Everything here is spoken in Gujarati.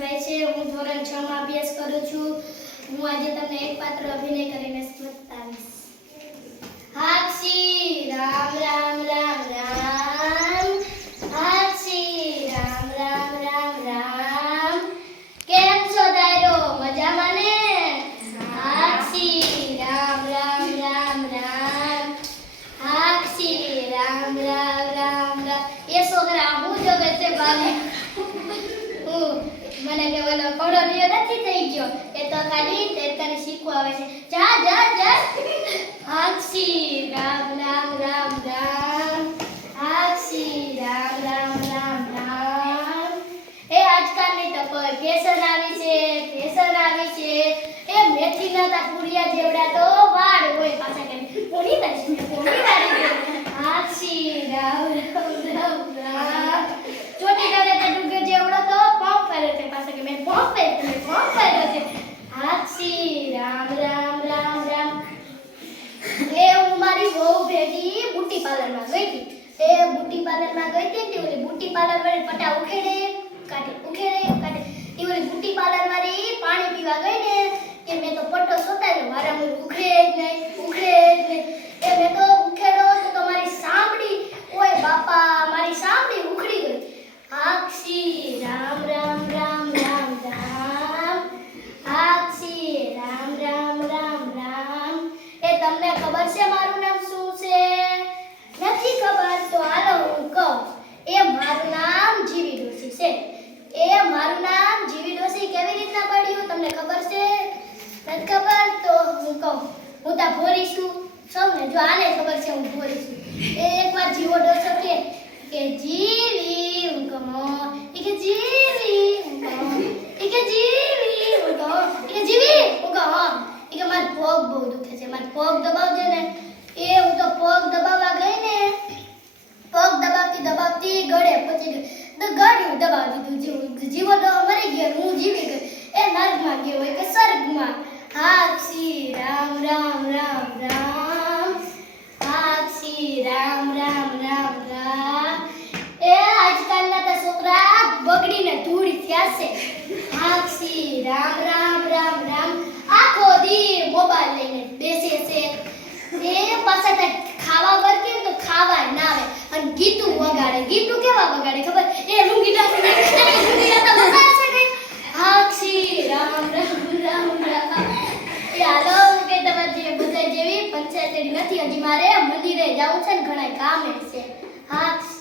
ભાઈ છે, હું ધોરણ 6 માં અભ્યાસ કરું છું. હું આજે તમને એક પાત્ર અભિનય કરીને બતાવીશ હાક્ષી રામ રામ રામ રામ. હાક્ષી રામ રામ રામ રામ. રામ એ છોકરા હું જગત છે બાને મને કે ઓલો કોડો લ્યો નથી થઈ ગયો. એ તો ખાલી તેરકાને શીખવા આવે છે. જા જા જા. હાક્ષી રામ રામ રામ રામ. હાક્ષી રામ રામ રામ રામ. એ આજકાલની તો કોઈ આવી છે, ફેશન આવી છે. એ મેથીના તા પૂરિયા જેવડા તો વાળ હોય પાછા કે પૂરી વાળી છે પૂરી વાળી છે હાક્ષી રામ રામ રામ રામ ચોટી કરે તે ડુગે જેવડો તો પંપ પહેરે છે પાછા કે મેં પંપ પહેર્યો છે મેં પંપ પહેર્યો છે હાક્ષી રામ રામ રામ રામ એ હું મારી વહુ ભેગી બુટી પાર્લરમાં ગઈ હતી. તે બુટી પાર્લરમાં ગઈ હતી ને તે ઓલી બુટી પાર્લર વાળી પટા ઉખેડે, કાઢે, ઉખેડે કાઢે એ ઓલી બુટી પાર્લર વાળી પાણી પીવા ગઈ ને કે મેં તો પટ્ટો સોતાડ્યો મારા મું ઉખડે જ નહીં ઉખડે જ નહીં એ મેં તો ઉખેડો તો તમારી સાંભળી ઓય બાપા મારી સાંભળી ઉખડી ગઈ આક્ષી રામ રામ રામ રામ રામ આક્ષી રામ રામ રામ રામ એ તમને ખબર છે મારું નામ શું છે નથી ખબર તો હાલો હું કહું એ મારું નામ જીવી ડોસી છે એ મારું નામ જીવી ડોસી કેવી રીતના પડ્યું તમને ખબર છે ખબર તો હું કહું, હું તા ભોરી છું. સૌને જો આને ખબર છે હું ભોરી છું. એ એકવાર જીવો ડોસો કે કે જીવી હું કહો, એ કે જીવી હું એ કે જીવી હું એ કે જીવી હું કહો, એ કે મારા પગ બહુ દુખે છે, મારા પગ દબાવ દે ને. એ હું તો પગ દબાવવા ગઈ ને, પગ દબાવતી દબાવતી ગળે પછી ગળ્યું દબાવી દીધું જીવ, જીવો તો મરી ગયો હું જીવી ગઈ. એ નર્ગમાં ગયો હોય કે સ્વર્ગમાં જશે. આખી રામ રામ રામ રામ. આખો દી મોબાઈલ લઈને બેસે છે. એ પાછા ખાવા પર વર્કે તો ખાવા ના આવે. અને ગીતું વગાડે. ગીતું કેવા વગાડે ખબર? એ રૂંગી ડાંગી આખી રામ રામ રામ રામ. એ હાલો, કે તમારી જે બધા જેવી પંચાયત નથી. હજી મારે મંદિરે જવું છે ને ઘણા કામે છે. આખી